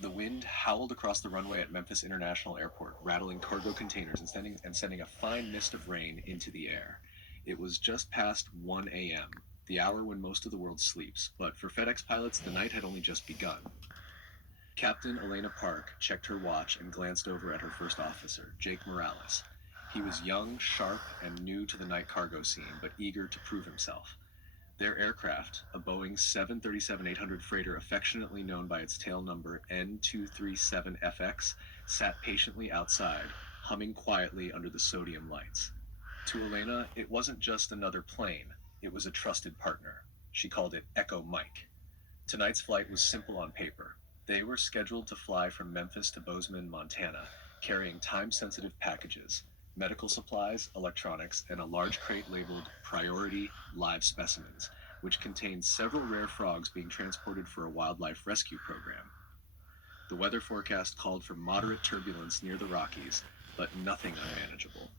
The wind howled across the runway at Memphis International Airport, rattling cargo containers and sending a fine mist of rain into the air. It was just past 1 a.m., the hour when most of the world sleeps, but for FedEx pilots, the night had only just begun. Captain Elena Park checked her watch and glanced over at her first officer, Jake Morales. He was young, sharp, and new to the night cargo scene, but eager to prove himself. Their aircraft, a Boeing 737-800 freighter affectionately known by its tail number N237FX, sat patiently outside, humming quietly under the sodium lights. To Elena, it wasn't just another plane, it was a trusted partner. She called it Echo Mike. Tonight's flight was simple on paper. They were scheduled to fly from Memphis to Bozeman, Montana, carrying time-sensitive packages, medical supplies, electronics, and a large crate labeled Priority Live Specimens, which contained several rare frogs being transported for a wildlife rescue program. The weather forecast called for moderate turbulence near the Rockies, but nothing unmanageable.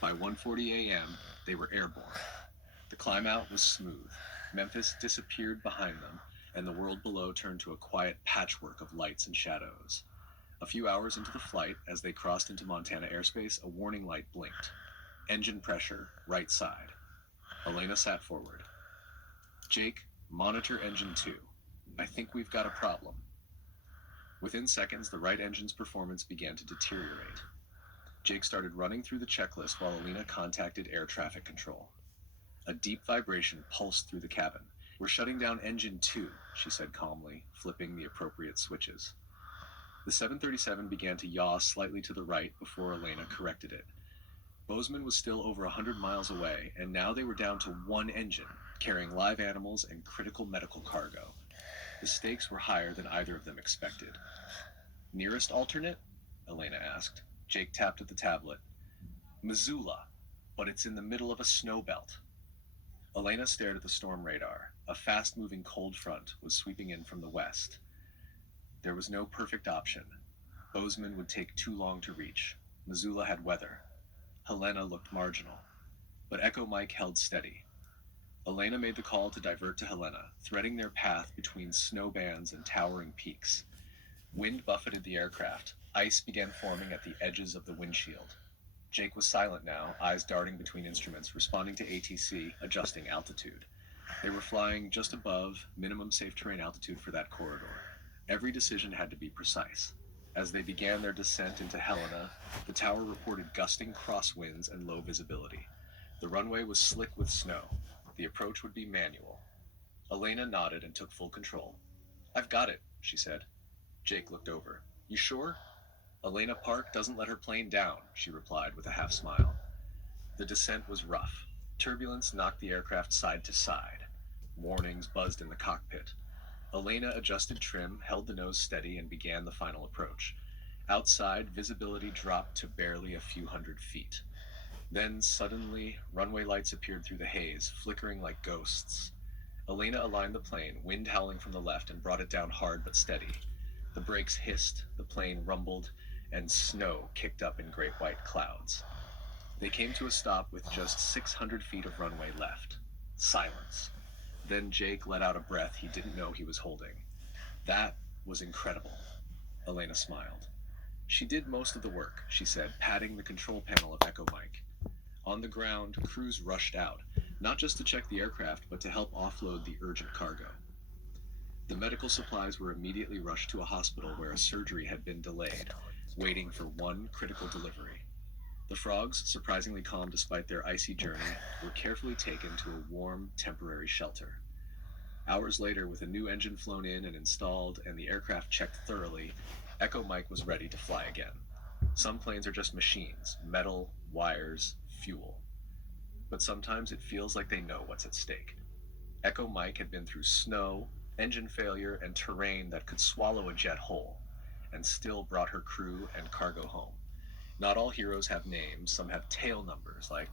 By 1:40 a.m., they were airborne. The climb out was smooth. Memphis disappeared behind them, and the world below turned to a quiet patchwork of lights and shadows. A few hours into the flight, as they crossed into Montana airspace, a warning light blinked. Engine pressure, right side. Elena sat forward. Jake, monitor engine 2. I think we've got a problem. Within seconds, the right engine's performance began to deteriorate. Jake started running through the checklist while Elena contacted air traffic control. A deep vibration pulsed through the cabin. We're shutting down engine 2, she said calmly, flipping the appropriate switches. The 737 began to yaw slightly to the right before Elena corrected it. Bozeman was still over 100 miles away, and now they were down to one engine, carrying live animals and critical medical cargo. The stakes were higher than either of them expected. Nearest alternate? Elena asked. Jake tapped at the tablet. Missoula, but it's in the middle of a snow belt. Elena stared at the storm radar. A fast-moving cold front was sweeping in from the west. There was no perfect option. Bozeman would take too long to reach. Missoula had weather. Helena looked marginal. But Echo Mike held steady. Elena made the call to divert to Helena, threading their path between snow bands and towering peaks. Wind buffeted the aircraft. Ice began forming at the edges of the windshield. Jake was silent now, eyes darting between instruments, responding to ATC, adjusting altitude. They were flying just above minimum safe terrain altitude for that corridor. Every decision had to be precise. As they began their descent into Helena, the tower reported gusting crosswinds and low visibility. The runway was slick with snow. The approach would be manual. Elena nodded and took full control. I've got it, she said. Jake looked over. You sure? Elena Park doesn't let her plane down, she replied with a half smile. The descent was rough. Turbulence knocked the aircraft side to side. Warnings buzzed in the cockpit. Elena adjusted trim, held the nose steady, and began the final approach. Outside, visibility dropped to barely a few hundred feet. Then, suddenly, runway lights appeared through the haze, flickering like ghosts. Elena aligned the plane, wind howling from the left, and brought it down hard but steady. The brakes hissed, the plane rumbled, and snow kicked up in great white clouds. They came to a stop with just 600 feet of runway left. Silence. Then Jake let out a breath he didn't know he was holding. That was incredible. Elena smiled. She did most of the work, she said, patting the control panel of Echo Mike. On the ground, crews rushed out, not just to check the aircraft, but to help offload the urgent cargo. The medical supplies were immediately rushed to a hospital where a surgery had been delayed, waiting for one critical delivery. The frogs, surprisingly calm despite their icy journey, were carefully taken to a warm, temporary shelter. Hours later, with a new engine flown in and installed and the aircraft checked thoroughly, Echo Mike was ready to fly again. Some planes are just machines, metal, wires, fuel. But sometimes it feels like they know what's at stake. Echo Mike had been through snow, engine failure, and terrain that could swallow a jet whole, and still brought her crew and cargo home. Not all heroes have names, some have tail numbers like